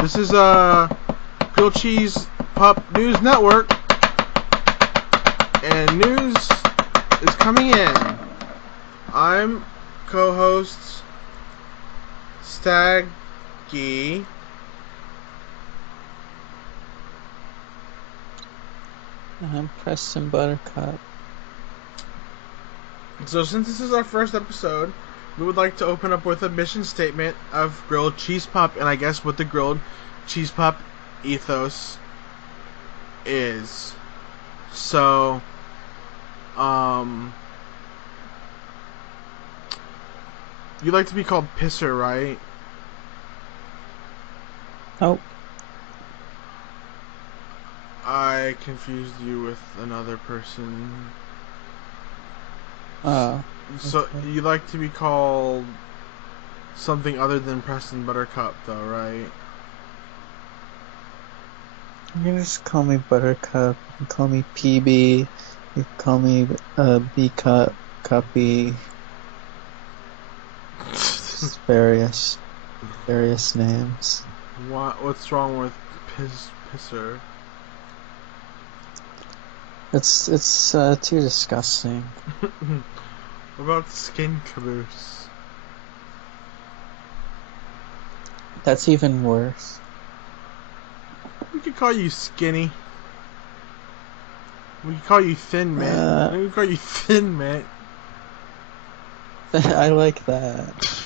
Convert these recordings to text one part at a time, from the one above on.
This is Grilled Cheese Pup News Network, and news is coming in. I'm co-host Staggy. I'm Preston Buttercup. So since this is our first episode, we would like to open up with a mission statement of Grilled Cheese Pup, and I guess what the Grilled Cheese Pup ethos is. So, you like to be called Pisser, right? Oh. I confused you with another person. Oh. So, Okay. you like to be called something other than Preston Buttercup, though, right? You can just call me Buttercup. You can call me PB. You can call me B-Cup, Cuppy. Just various names. What's wrong with Pisser? It's too disgusting. What about Skin Caboose? That's even worse. We could call you Skinny. We could call you Thin Mint. We could call you Thin Mint. I like that.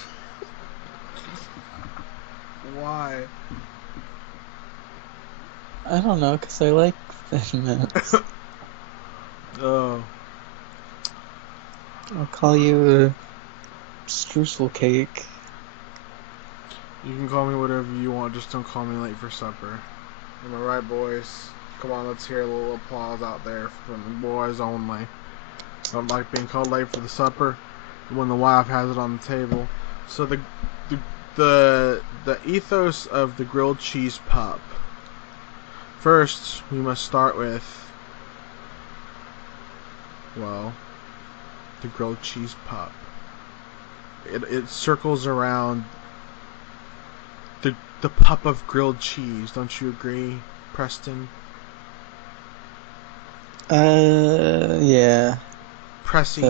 Why? I don't know, because I like Thin Mints. Oh. I'll call you streusel cake. You can call me whatever you want, just don't call me late for supper. Am I right, boys? Come on, let's hear a little applause out there from the boys only. Don't like being called late for the supper when the wife has it on the table. So the ethos of the Grilled Cheese Pup. First, we must start with, well, the Grilled Cheese Pup. It circles around the pup of grilled cheese. Don't you agree, Preston? Yeah. Pressy.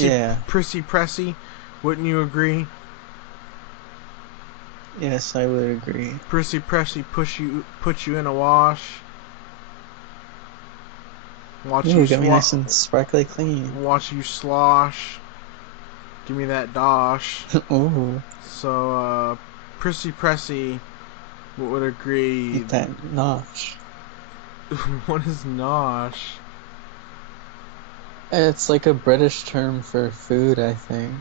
Yeah. Prissy. Wouldn't you agree? Yes, I would agree. Prissy, put you in a wash. Watch Ooh, you got me nice and sparkly clean. Watch you slosh. Give me that dosh. Ooh. So, Prissy would agree. Eat that nosh. What is nosh? It's like a British term for food, I think.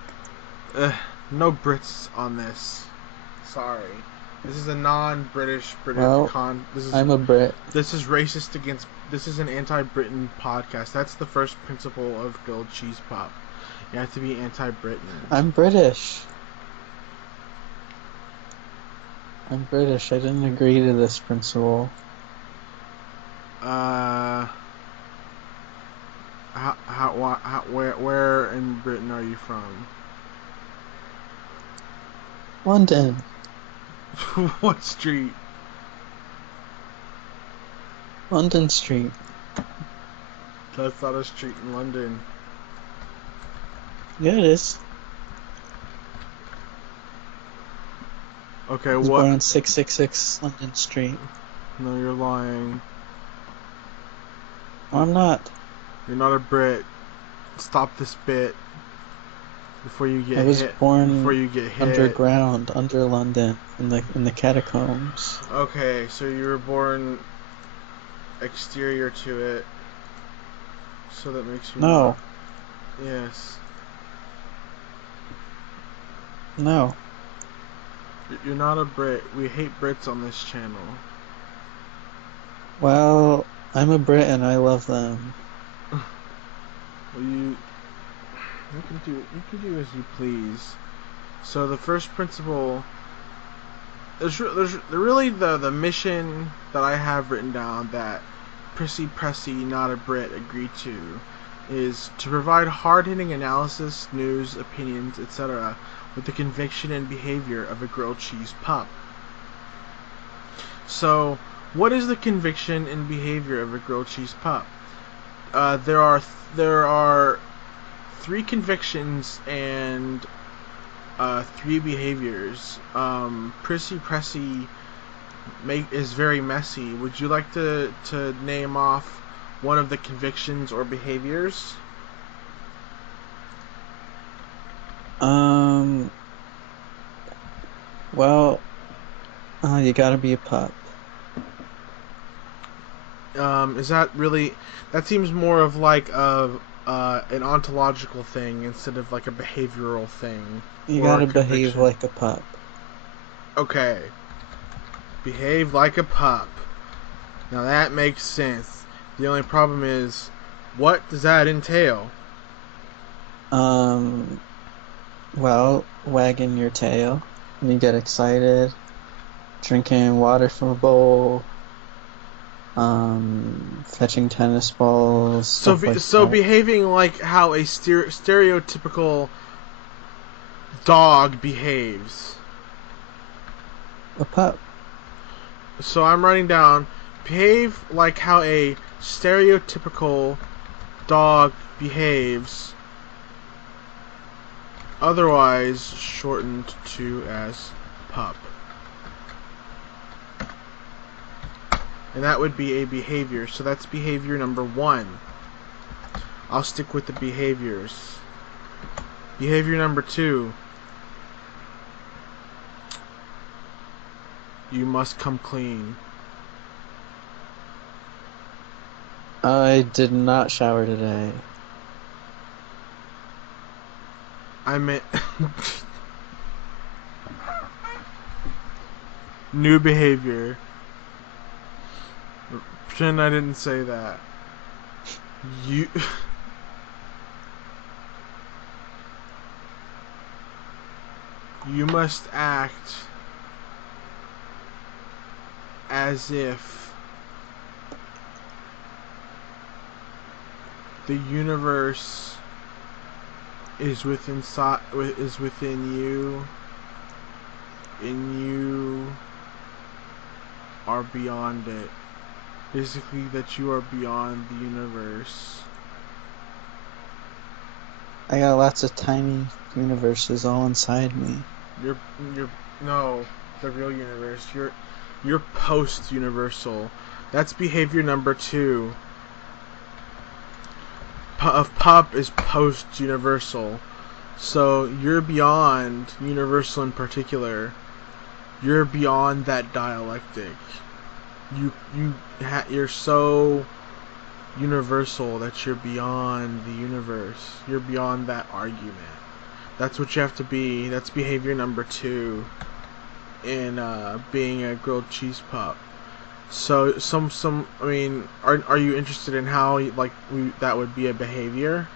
No Brits on this. Sorry. This is a non-British Well, I'm a Brit. This is racist against. This is an anti-Britain podcast. That's the first principle of Grilled Cheese Pop. You have to be anti-Britain. I'm British. I didn't agree to this principle. Where in Britain are you from? London. What street? London Street. That's not a street in London. Yeah, it is. Okay, I was born on 666 London Street. No, you're lying. No, I'm not. You're not a Brit. Stop this bit before you get hit. I was born before you get hit. Underground, under London, in the catacombs. Okay, so you were born exterior to it, so that makes you. No. Not... Yes. No. You're not a Brit. We hate Brits on this channel. Well, I'm a Brit and I love them. Well, you can do as you please. So the first principle, there's really the mission that I have written down that Prissy, not a Brit, agreed to, is to provide hard-hitting analysis, news, opinions, etc., with the conviction and behavior of a grilled cheese pup. So, what is the conviction and behavior of a grilled cheese pup? There are 3 convictions and 3 behaviors. Prissy Pressy is very messy. Would you like to name off one of the convictions or behaviors? Well, you gotta be a pup. Is that really? That seems more of like an ontological thing instead of like a behavioral thing You or a gotta behave conviction. like a pup. Okay, behave like a pup. Now that makes sense. The only problem is, what does that entail? Well, wagging your tail when you get excited, drinking water from a bowl, fetching tennis balls, stuff like So that. behaving like how a stereotypical dog behaves. A pup. So I'm writing down, behave like how a stereotypical dog behaves, otherwise shortened to as pup. And that would be a behavior. So that's behavior number 1. I'll stick with the behaviors. Behavior number 2. You must come clean. I did not shower today. I meant new behavior. Pretend I didn't say that. You you must act as if the universe is within you, and you are beyond it. Basically, that you are beyond the universe. I got lots of tiny universes all inside me. You're no, the real universe. You're post universal. That's behavior number 2. Of pup is post universal. So you're beyond universal in particular. You're beyond that dialectic. You're so universal that you're beyond the universe. You're beyond that argument. That's what you have to be. That's behavior number 2 in being a grilled cheese pup. So I mean, are you interested in how that would be a behavior?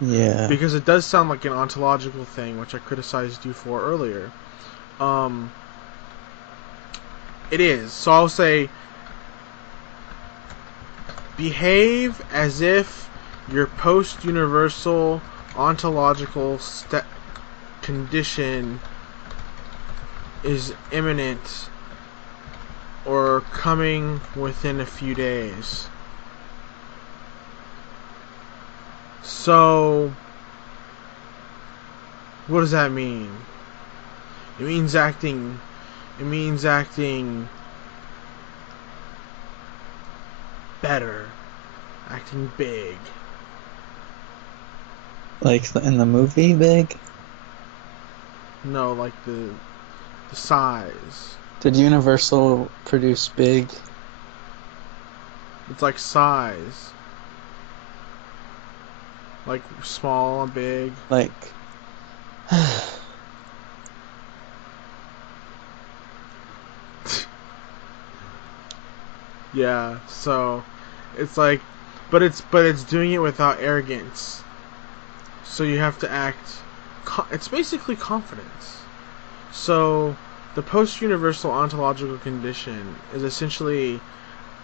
Yeah. Because it does sound like an ontological thing, which I criticized you for earlier. It is. So I'll say, behave as if your post-universal ontological condition is imminent or coming within a few days. So, what does that mean? It means acting better, acting big. Like in the movie Big? No, like the size. Did Universal produce Big? It's like size. Like small and big. Like Yeah, so it's like, but it's doing it without arrogance. So you have to act. It's basically confidence. So the post-universal ontological condition is essentially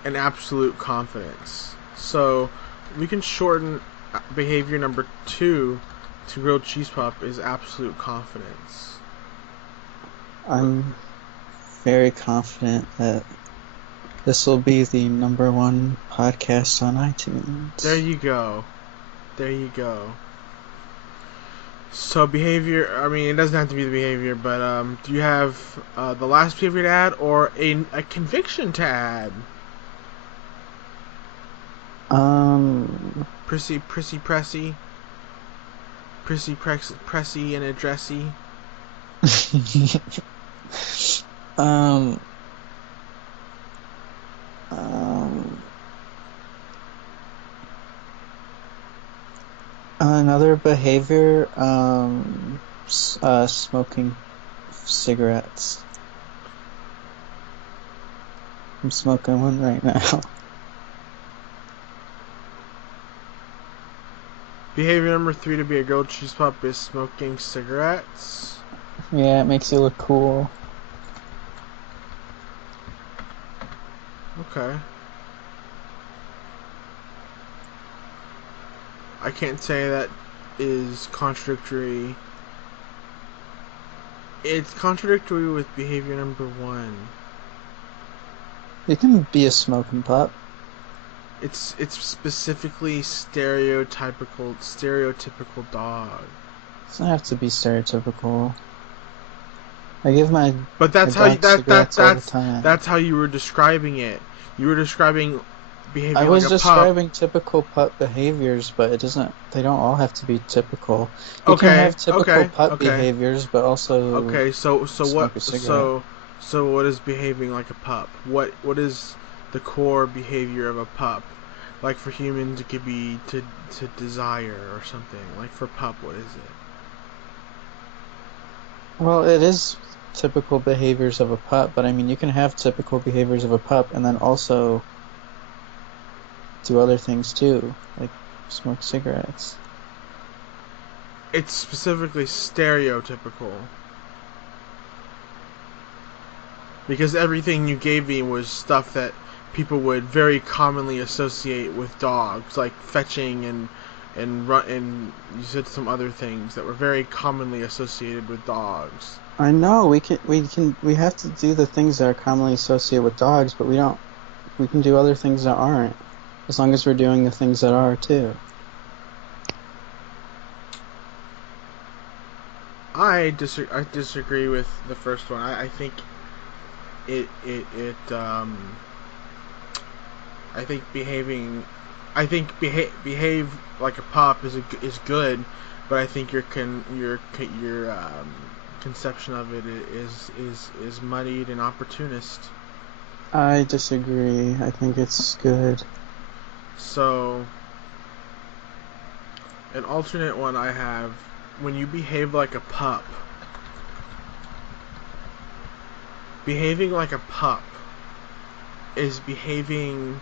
an absolute confidence. So we can shorten behavior number 2 to grilled cheese pup is absolute confidence. I'm very confident that this will be the #1 podcast on iTunes. There you go. There you go. So behavior, I mean, it doesn't have to be the behavior, but do you have the last behavior to add or a conviction to add? Prissy, prissy, pressy. Prissy, pressy, and a dressy. Another behavior, smoking cigarettes. I'm smoking one right now. Behavior number 3 to be a grilled cheese pup is smoking cigarettes. Yeah, it makes you look cool. Okay. I can't say that is contradictory. It's contradictory with behavior number 1. You can be a smoking pup. It's specifically stereotypical dog. It doesn't have to be stereotypical. I give my But that's my how dog cigarettes all the time. that's how you were describing it. You were describing behaving I was like a describing pup. typical pup behaviors, but they don't all have to be typical. You Okay, can have typical pup okay. behaviors, but also Okay, so smoke a cigarette. so what is behaving like a pup? What is the core behavior of a pup? Like for humans it could be to desire or something. Like for pup, what is it? Well, it is typical behaviors of a pup, but I mean, you can have typical behaviors of a pup and then also do other things too, like smoke cigarettes. It's specifically stereotypical. Because everything you gave me was stuff that people would very commonly associate with dogs, like fetching and run, and you said some other things that were very commonly associated with dogs. I know we have to do the things that are commonly associated with dogs, but we can do other things that aren't, as long as we're doing the things that are too. I disagree with the first one. I think it I think behave like a pup is good, but I think your conception of it is muddied and opportunist. I disagree. I think it's good. So an alternate one I have: when you behave like a pup, behaving like a pup is behaving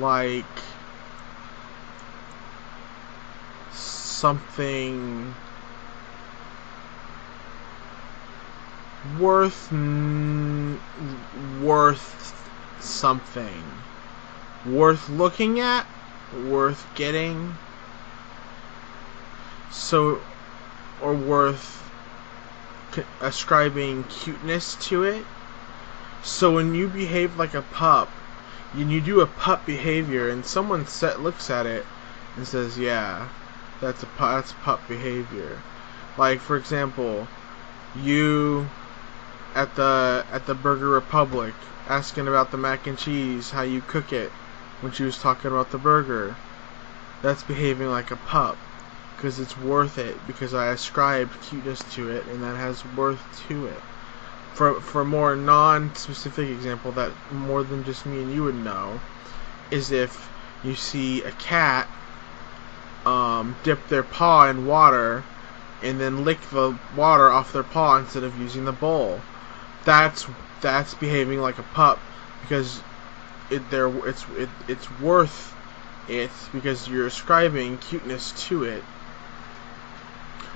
like something worth something, worth looking at, worth getting, so, or worth ascribing cuteness to it. So when you behave like a pup, and you do a pup behavior, and someone looks at it and says, "Yeah, that's pup behavior." Like for example, you at the Burger Republic asking about the mac and cheese, how you cook it, when she was talking about the burger. That's behaving like a pup, because it's worth it, because I ascribed cuteness to it, and that has worth to it. For a more non-specific example that more than just me and you would know, is if you see a cat dip their paw in water and then lick the water off their paw instead of using the bowl. That's behaving like a pup, because it's worth it, because you're ascribing cuteness to it.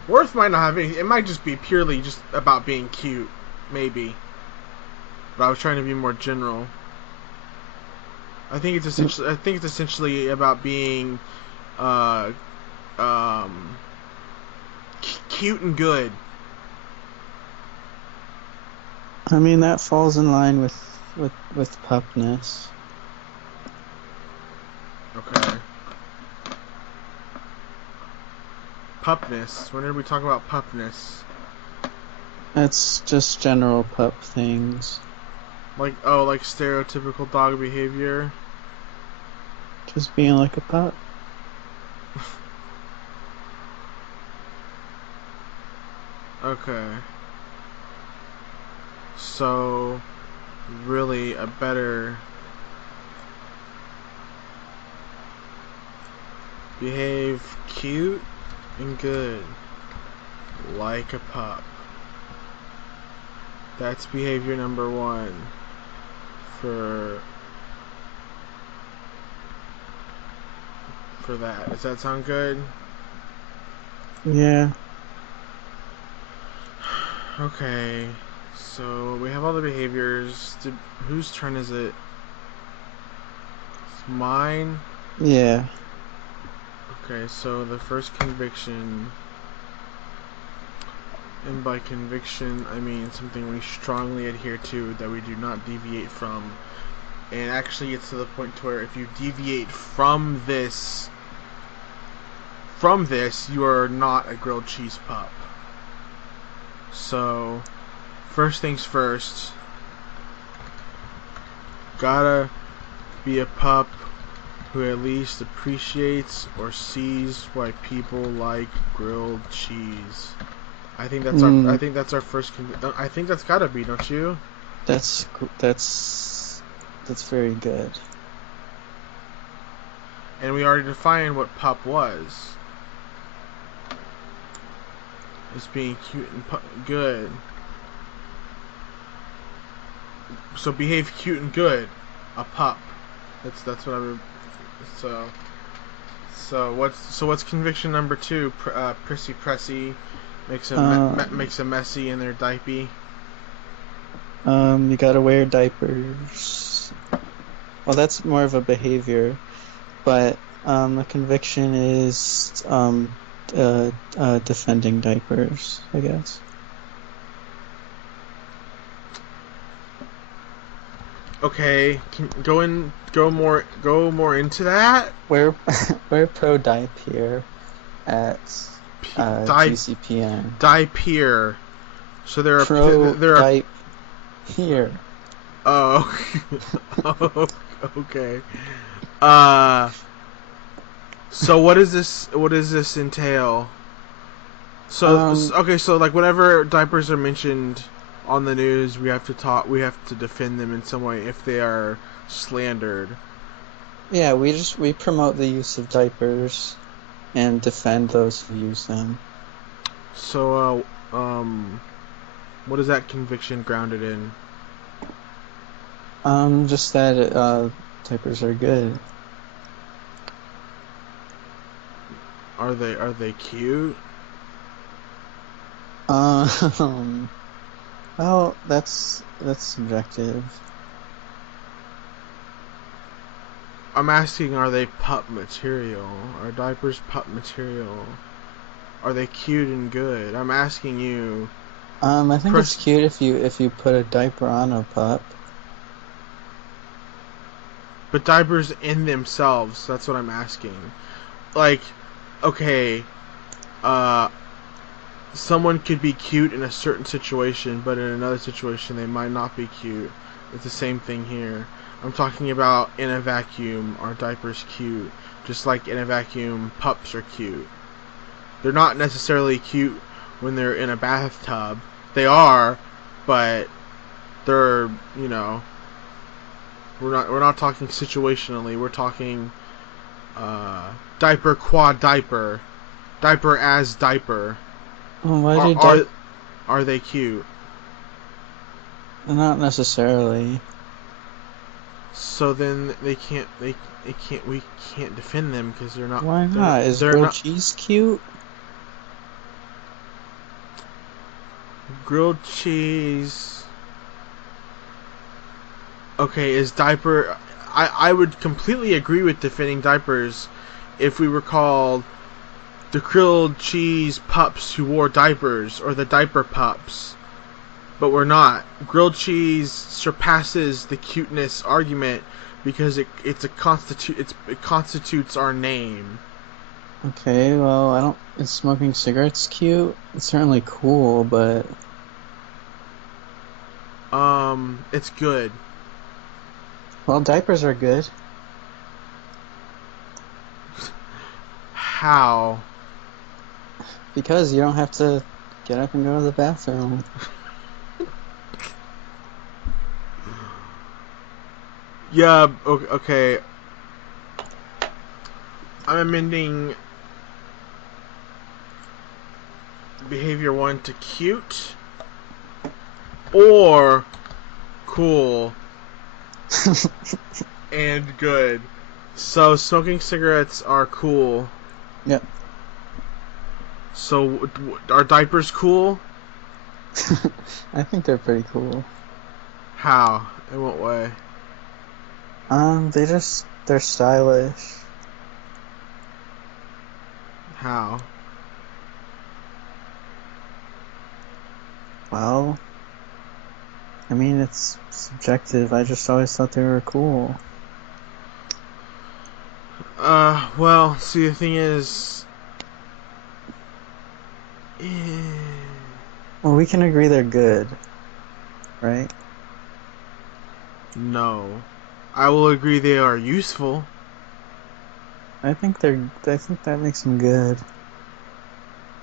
Worth might not have anything. It might just be purely just about being cute, maybe. But I was trying to be more general. I think it's essentially about being uh um cute and good. I mean, that falls in line with pupness. Okay. Pupness. When did we talk about pupness? That's just general pup things. Like like stereotypical dog behavior. Just being like a pup. Okay. So really a better behave cute and good like a pup. That's behavior number 1 for that. Does that sound good? Yeah. Okay. So we have all the behaviors. Whose turn is it? It's mine. Yeah. Okay, so the first conviction, and by conviction I mean something we strongly adhere to that we do not deviate from. And actually it's to the point to where if you deviate from this you are not a grilled cheese pup. So first things first, gotta be a pup who at least appreciates or sees why people like grilled cheese. I think that's our first. I think that's gotta be, don't you? That's very good. And we already defined what pup was. It's being cute and good. So behave cute and good. A pup. That's what I would. So what's conviction number 2? Prissy Pressy makes a messy in their diaper. You gotta wear diapers. Well, that's more of a behavior, but the conviction is defending diapers, I guess. Okay, go more into that. We're we're pro diaper at GCPN. Diaper. So Pro there are. dipe here. Oh, okay. So what is this? What does this entail? So okay, so like whenever diapers are mentioned on the news, we have to defend them in some way if they are slandered. Yeah, we promote the use of diapers and defend those who use them. So what is that conviction grounded in? Just that diapers are good. Are they cute? Well, that's subjective. I'm asking, are they pup material? Are diapers pup material? Are they cute and good? I'm asking you. I think it's cute if you put a diaper on a pup. But diapers in themselves, that's what I'm asking. Like, okay, someone could be cute in a certain situation, but in another situation they might not be cute. It's the same thing here. I'm talking about in a vacuum, are diapers cute? Just like in a vacuum, pups are cute. They're not necessarily cute when they're in a bathtub. They are, but they're, we're not talking situationally. We're talking diaper quad diaper. Diaper as diaper. Why Are they cute? Not necessarily. So then they can't we can't defend them because they're not. Why not? Is grilled cheese cute? Grilled cheese. Okay, is diaper? I would completely agree with defending diapers if we were called the grilled cheese pups who wore diapers, or the diaper pups. But we're not. Grilled cheese surpasses the cuteness argument because it constitutes our name. Okay, well, I don't. Is smoking cigarettes cute? It's certainly cool, but It's good. well, diapers are good How? because you don't have to get up and go to the bathroom. Yeah, okay. I'm amending behavior 1 to cute or cool and good. So smoking cigarettes are cool. Yep. So are diapers cool? I think they're pretty cool. How? In what way? They're stylish. How? Well, I mean, it's subjective. I just always thought they were cool. Well, see, the thing is... Well, we can agree they're good, right? No. I will agree they are useful. I think that makes them good.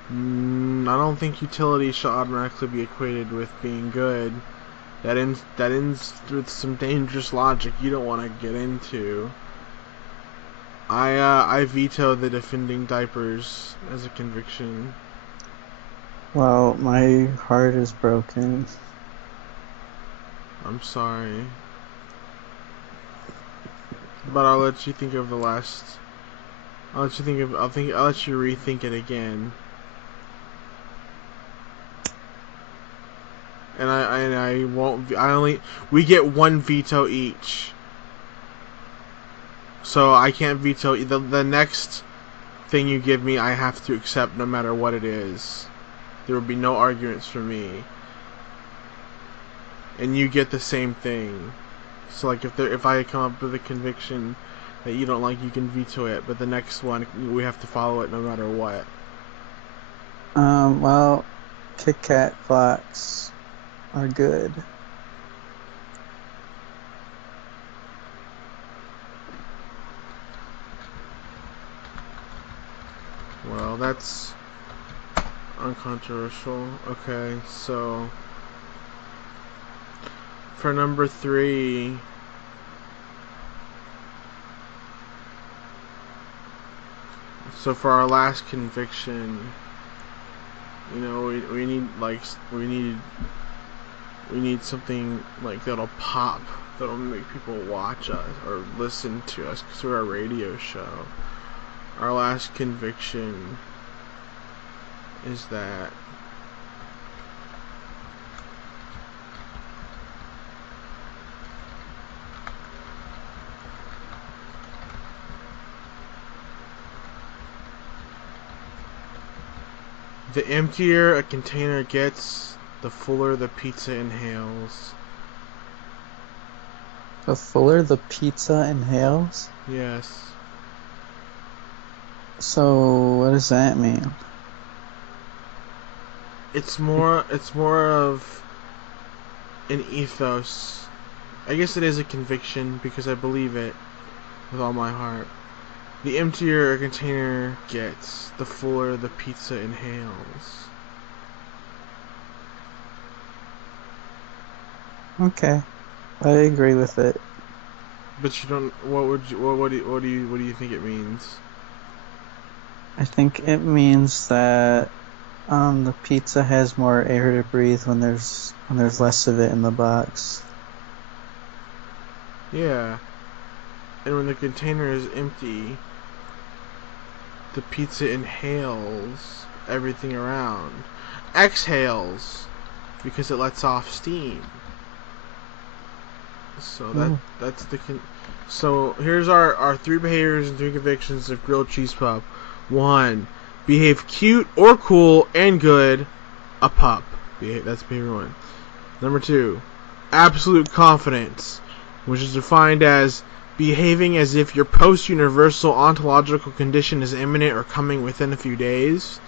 I don't think utility should automatically be equated with being good. That ends with some dangerous logic you don't want to get into. I veto the defending diapers as a conviction. Well, my heart is broken. I'm sorry. But I'll let you think of the last. I'll let you think of. I'll let you rethink it again. And I won't. We get one veto each. So I can't veto the next thing you give me. I have to accept no matter what it is. There will be no arguments for me. And you get the same thing. So like if I come up with a conviction that you don't like, you can veto it. But the next one we have to follow it no matter what. Well, Kit Kat blocks are good. Well, that's uncontroversial. Okay, so for number 3, so for our last conviction, you know, we need like we need something like that'll pop, that'll make people watch us or listen to us because we're a radio show. Our last conviction is that the emptier a container gets, the fuller the pizza inhales. The fuller the pizza inhales? Yes. So, what does that mean? It's more of an ethos. I guess it is a conviction because I believe it with all my heart. The emptier a container gets, the fuller the pizza inhales. Okay, I agree with it. But you don't. What do you think it means? I think it means that the pizza has more air to breathe when there's less of it in the box. Yeah. And when the container is empty, the pizza inhales everything around. Exhales because it lets off steam. So Ooh. that's the so here's our 3 behaviors and 3 convictions of grilled cheese pup. 1. Behave cute or cool and good, a pup. That's behavior 1. Number 2. Absolute confidence, which is defined as behaving as if your post-universal ontological condition is imminent or coming within a few days.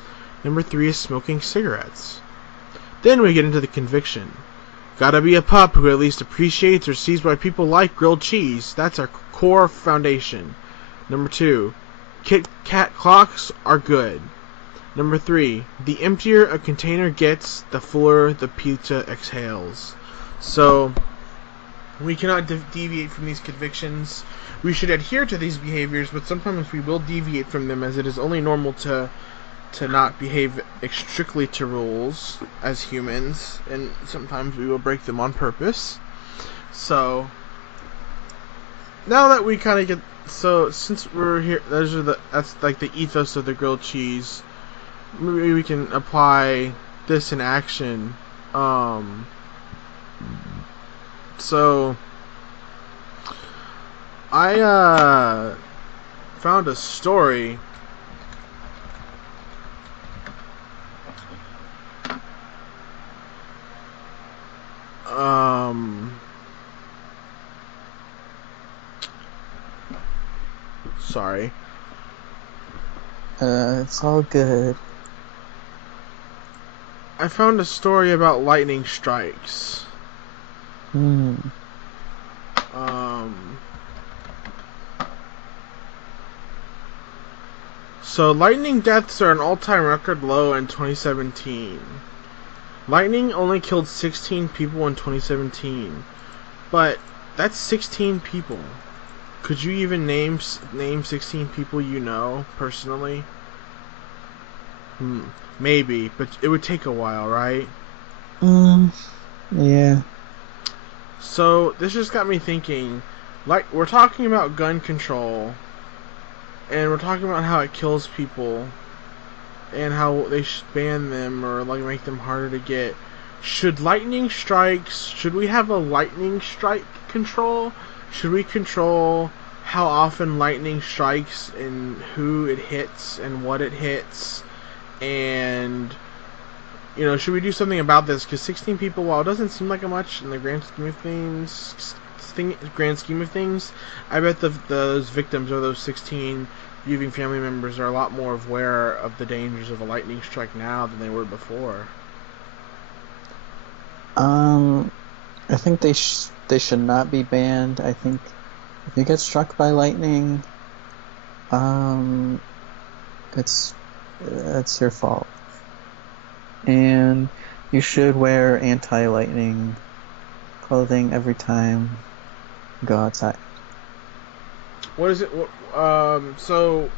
Number 3 is smoking cigarettes. Then we get into the conviction. Gotta be a pup who at least appreciates or sees why people like grilled cheese. That's our core foundation. Number 2, Kit Kat clocks are good. Number 3, the emptier a container gets, the fuller the pizza exhales. So, we cannot deviate from these convictions. We should adhere to these behaviors, but sometimes we will deviate from them, as it is only normal to not behave strictly to rules as humans, and sometimes we will break them on purpose. So, now that we kind of get, so since we're here, that's like the ethos of the grilled cheese. Maybe we can apply this in action. So I found a story. Sorry. It's all good. I found a story about lightning strikes. So lightning deaths are an all-time record low in 2017. Lightning only killed 16 people in 2017, but that's 16 people. Could you even name 16 people you know personally? Maybe, but it would take a while, right? Yeah. So this just got me thinking, like, we're talking about gun control, and we're talking about how it kills people, and how they should ban them or like make them harder to get. Should we have a lightning strike control? Should we control how often lightning strikes and who it hits and what it hits? And, should we do something about this? Because 16 people, while it doesn't seem like much in the grand scheme of things, I bet those victims or those 16 grieving family members are a lot more aware of the dangers of a lightning strike now than they were before. I think they should not be banned. I think if you get struck by lightning, it's your fault, and you should wear anti-lightning clothing every time you go outside. What is it? So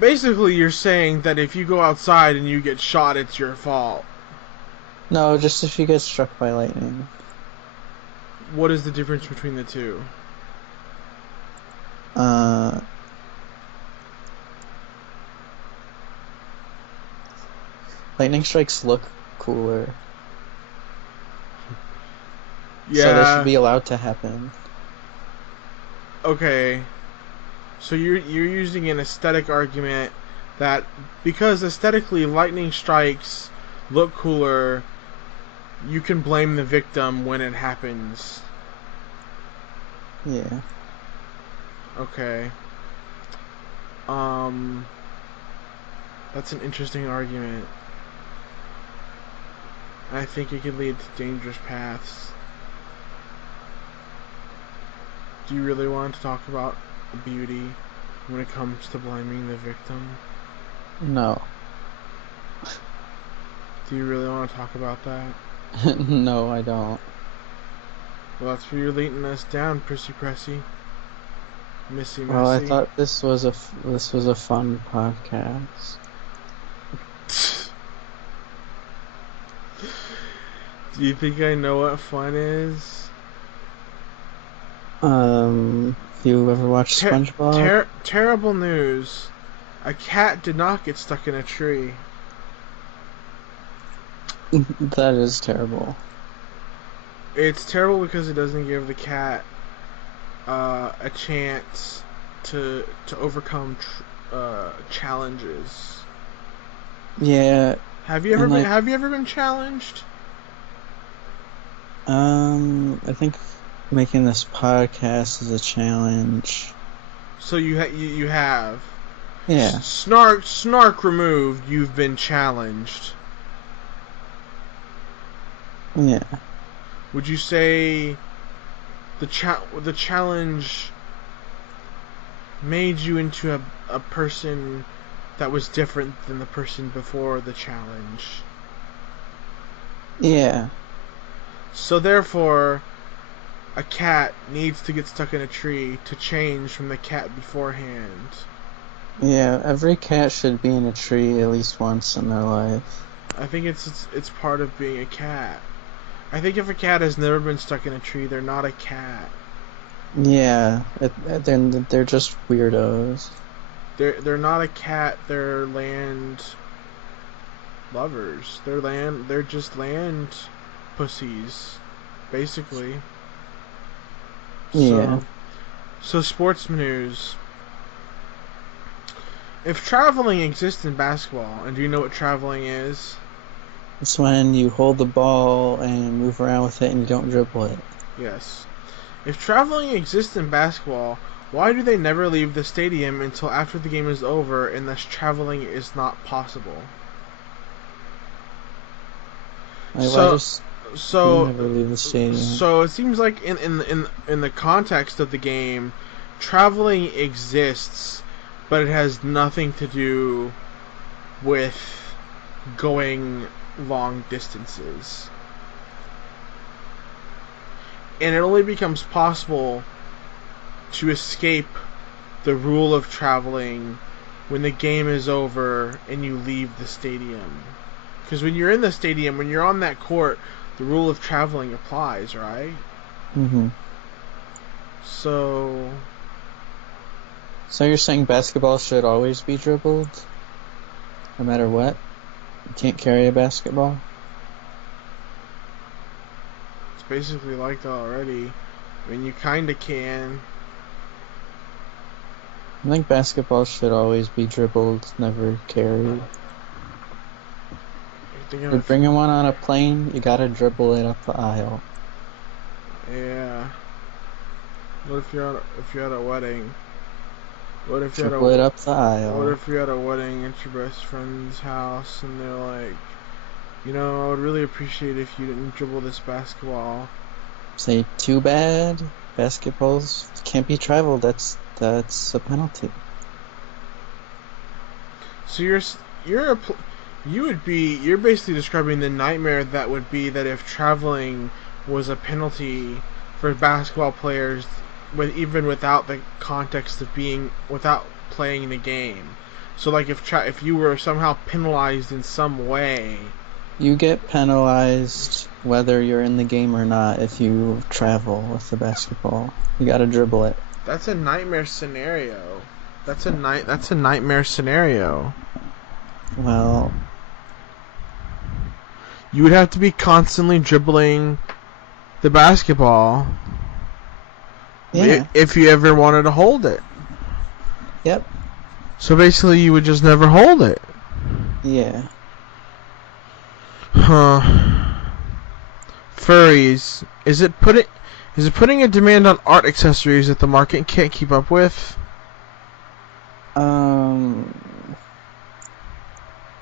basically, you're saying that if you go outside and you get shot, it's your fault. No, just if you get struck by lightning. What is the difference between the two? Lightning strikes look cooler. Yeah. So they should be allowed to happen. Okay. So you're using an aesthetic argument that because aesthetically lightning strikes look cooler, you can blame the victim when it happens. Yeah. Okay. That's an interesting argument. I think it could lead to dangerous paths. Do you really want to talk about beauty when it comes to blaming the victim? No. Do you really want to talk about that? No, I don't. Well, that's where you're leading us down, Prissy Pressy. Missy Messy. Well, I thought this was a fun podcast. Do you think I know what fun is? You ever watch SpongeBob? Terrible news. A cat did not get stuck in a tree. That is terrible. It's terrible because it doesn't give the cat a chance to overcome challenges. Yeah, and like, Have you ever been challenged? I think making this podcast is a challenge. So you have Yeah, snark removed. You've been challenged. yeah, Would you say the challenge made you into a person that was different than the person before the challenge? yeah, So therefore, a cat needs to get stuck in a tree to change from the cat beforehand. yeah. Every cat should be in a tree at least once in their life. I think it's part of being a cat. I think if a cat has never been stuck in a tree, they're not a cat. Yeah, they're just weirdos. They're not a cat. They're land lovers. They're just land pussies, basically. Yeah, So sports news. If traveling exists in basketball, and do you know what traveling is? it's when you hold the ball and move around with it and you don't dribble it. Yes. If traveling exists in basketball, why do they never leave the stadium until after the game is over and thus traveling is not possible? Like, why So just you so never leave the stadium? so it seems like in the context of the game, traveling exists, but it has nothing to do with going long distances. And it only becomes possible to escape the rule of traveling when the game is over and you leave the stadium. Because when you're in the stadium, when you're on that court, the rule of traveling applies, right? Mm-hmm. So So you're saying basketball should always be dribbled, no matter what? You can't carry a basketball? it's basically like that already. I mean, you kind of can. I think basketball should always be dribbled, never carried. You're bringing one on a plane, you gotta dribble it up the aisle. Yeah. What if you're at a wedding? What if you're at Dribble it a up the aisle. What if you're at a wedding at your best friend's house and they're like, you know, I would really appreciate if you didn't dribble this basketball. Say, too bad. Basketballs can't be traveled. That's a penalty. So you're basically describing the nightmare that would be that if traveling was a penalty for basketball players, even without the context of being without playing the game. So like if you were somehow penalized in some way. You get penalized whether you're in the game or not if you travel with the basketball. You gotta dribble it. That's a nightmare scenario. That's a nightmare scenario. Well, You would have to be constantly dribbling the basketball. yeah. If you ever wanted to hold it. Yep. So basically you would just never hold it. Yeah. Huh. Furries. Is it putting a demand on art accessories that the market can't keep up with?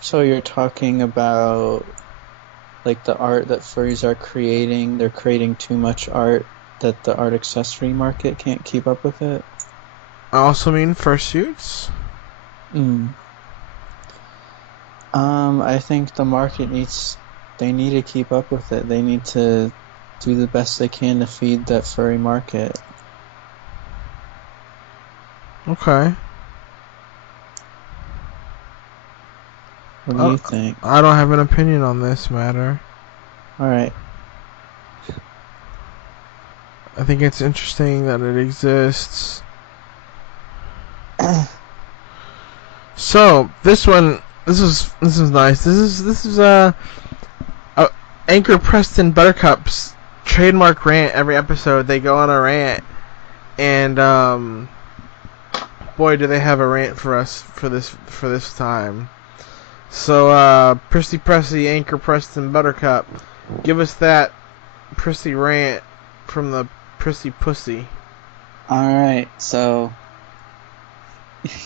So you're talking about like the art that furries are creating, they're creating too much art that the art accessory market can't keep up with it? I also mean fursuits. I think the market they need to keep up with it. They need to do the best they can to feed that furry market. Okay. What do you think? I don't have an opinion on this matter. Alright. I think it's interesting that it exists. So this is nice. This is Anchor Preston Buttercups trademark rant every episode. They go on a rant, and boy, do they have a rant for us for this time. So, Prissy Pressy, Anchor Preston Buttercup, give us that Prissy rant from the Prissy Pussy. Alright, so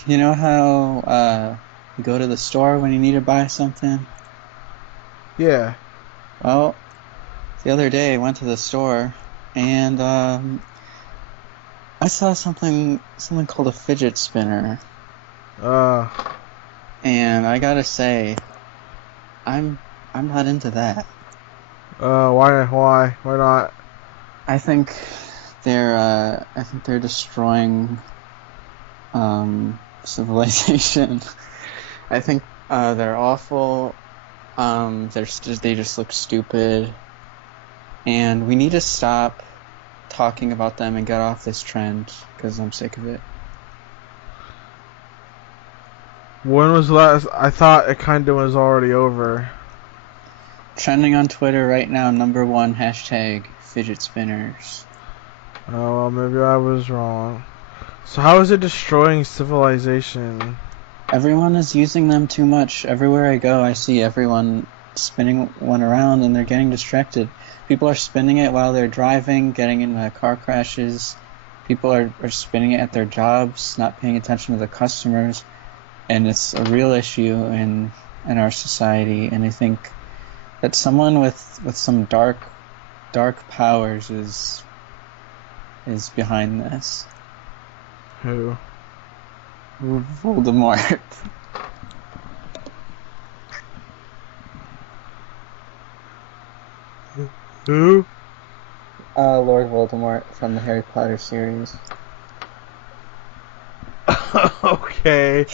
you know how you go to the store when you need to buy something? Yeah. Well, the other day I went to the store and I saw something called a fidget spinner. And I gotta say, I'm not into that. Why not? I think they're destroying civilization. I think they're awful. They just look stupid, and we need to stop talking about them and get off this trend because I'm sick of it. When was the last? I thought it kind of was already over. Trending on Twitter right now, #1 hashtag fidget spinners. Oh, well, maybe I was wrong. So how is it destroying civilization? Everyone is using them too much. Everywhere I go, I see everyone spinning one around and they're getting distracted. People are spinning it while they're driving, getting into car crashes. People are spinning it at their jobs, not paying attention to the customers. And it's a real issue in our society. And I think that someone with some dark powers is behind this. Who? Voldemort. Who? Lord Voldemort from the Harry Potter series. Okay.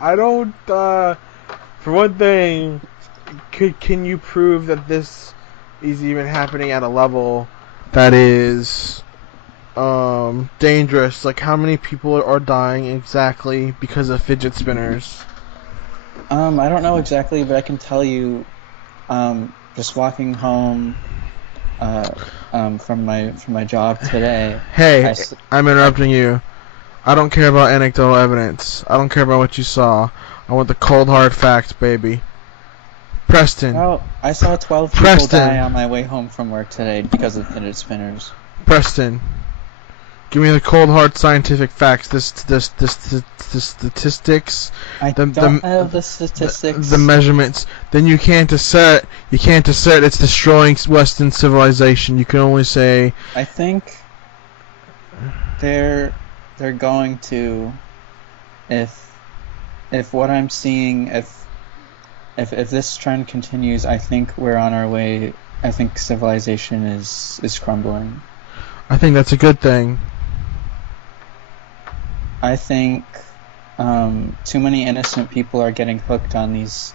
I don't, for one thing, can you prove that this is even happening at a level that is dangerous? Like, how many people are dying exactly because of fidget spinners? I don't know exactly, but I can tell you, just walking home from my job today. Hey, I'm interrupting you. I don't care about anecdotal evidence. I don't care about what you saw. I want the cold hard facts, baby. Preston. Well, I saw 12 people die on my way home from work today because of fidget spinners. Preston, give me the cold hard scientific facts. The statistics. I don't have the statistics. The measurements. Then you can't assert. It's destroying Western civilization. You can only say. I think they're going to, if what I'm seeing, if this trend continues, I think we're on our way. I think civilization is crumbling. I think that's a good thing. I think too many innocent people are getting hooked on these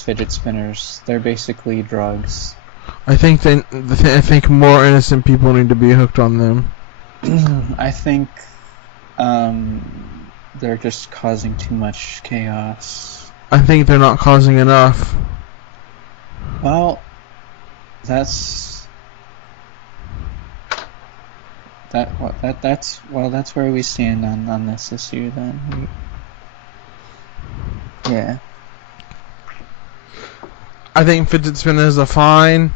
fidget spinners. They're basically drugs. I think more innocent people need to be hooked on them. I think they're just causing too much chaos. I think they're not causing enough. Well, that's where we stand on this issue then. Yeah. I think fidget spinners are fine.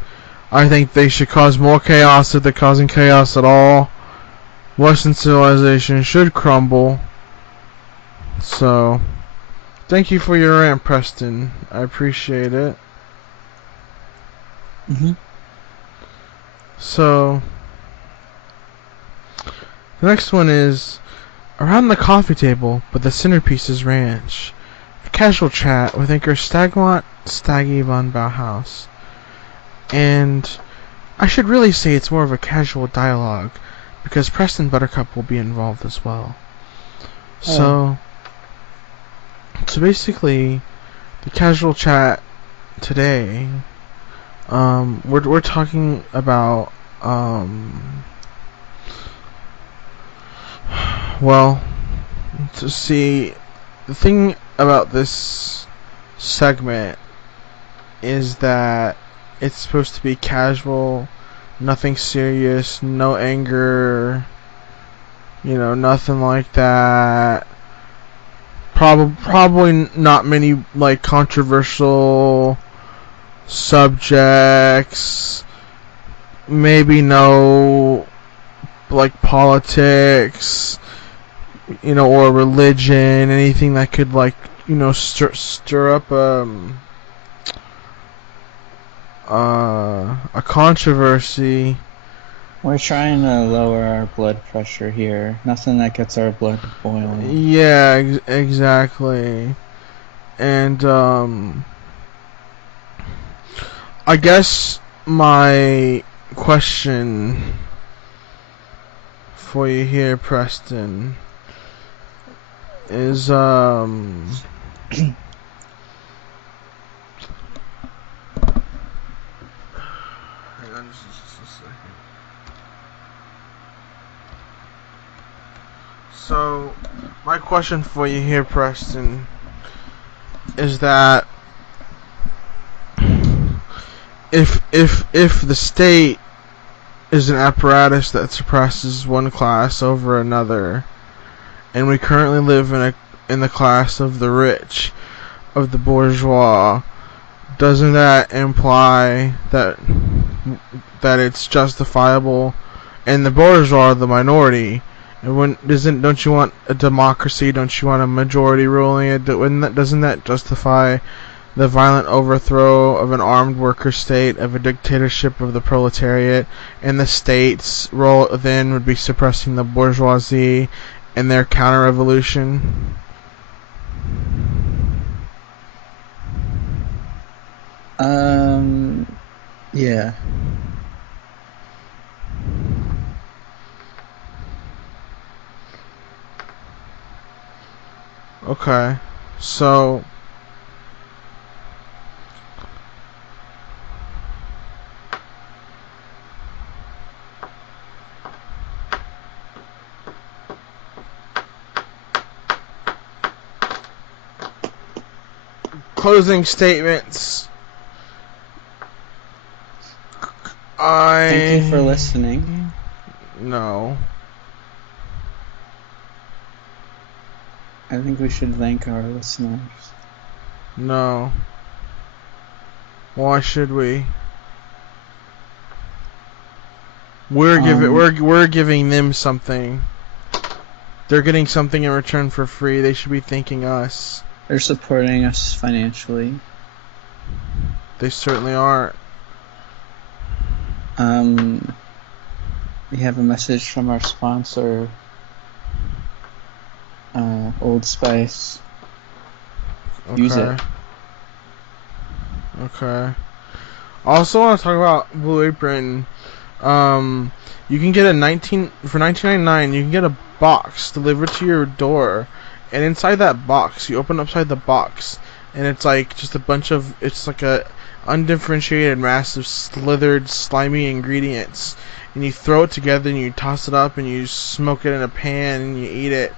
I think they should cause more chaos if they're causing chaos at all. Western civilization should crumble. So, thank you for your rant, Preston. I appreciate it. So, the next one is around the coffee table, but the centerpiece is ranch. A casual chat with anchor Stagmont Staggy von Bauhaus. And I should really say it's more of a casual dialogue, because Preston Buttercup will be involved as well. So basically, the casual chat today, we're talking about, well, to see, the thing about this segment is that it's supposed to be casual, nothing serious, no anger, nothing like that. Probably not many like controversial subjects. Maybe no like politics, or religion, anything that could like stir up a controversy. We're trying to lower our blood pressure here. Nothing that gets our blood boiling. Yeah, exactly. And I guess my question for you here, Preston, is hang on just a second. So, my question for you here, Preston, is that if the state is an apparatus that suppresses one class over another, and we currently live in the class of the rich, of the bourgeois, doesn't that imply that it's justifiable, and the bourgeois are the minority? And don't you want a democracy? Don't you want a majority ruling it? Doesn't that justify the violent overthrow of an armed worker state, of a dictatorship of the proletariat, and the state's role then would be suppressing the bourgeoisie and their counter-revolution? Yeah. Okay, so closing statements. Thank you for listening. No. I think we should thank our listeners. No. Why should we? We're giving them something. They're getting something in return for free. They should be thanking us. They're supporting us financially. They certainly are. We have a message from our sponsor, Old Spice. Okay. Use it. Okay. I also want to talk about Blue Apron. You can get for $19.99. You can get a box delivered to your door, and inside that box, you open upside the box, and it's like just a bunch of a undifferentiated mass of slithered, slimy ingredients, and you throw it together and you toss it up and you smoke it in a pan and you eat it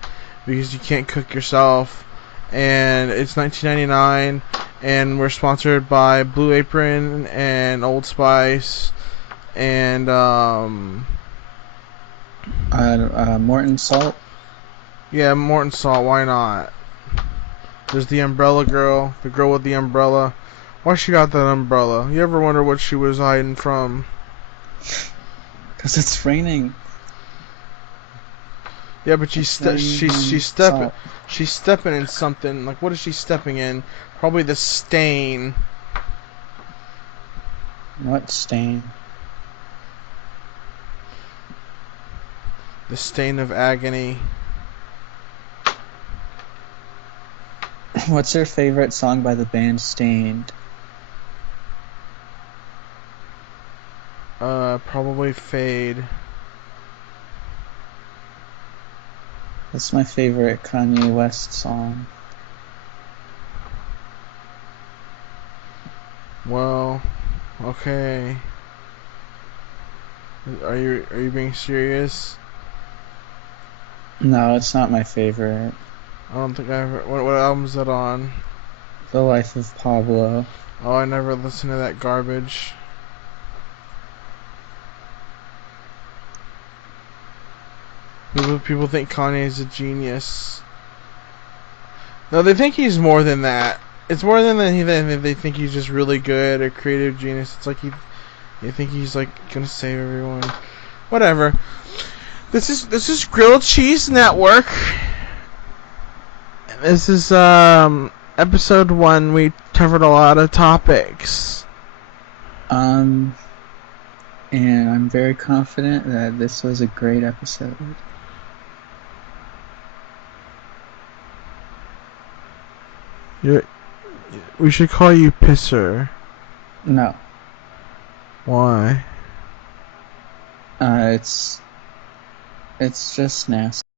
because you can't cook yourself. And it's $19.99, and we're sponsored by Blue Apron and Old Spice and Morton Salt. Yeah, Morton Salt. Why not? There's the umbrella girl, the girl with the umbrella. Why she got that umbrella? You ever wonder what she was hiding from? 'Cause it's raining. Yeah, but she's stepping in something. Like, what is she stepping in? Probably the stain. What stain? The stain of agony. What's your favorite song by the band Stained? Probably Fade. That's my favorite Kanye West song. Well, okay. Are you being serious? No, it's not my favorite. I don't think I ever. What album is that on? The Life of Pablo. Oh, I never listened to that garbage. People think Kanye is a genius. No, they think he's more than that. It's more than that. They think he's just really good, a creative genius. It's like they think he's like gonna save everyone. Whatever. This is Grilled Cheese Network. This is episode 1. We covered a lot of topics. And I'm very confident that this was a great episode. We should call you Pisser. No. Why? It's just nasty.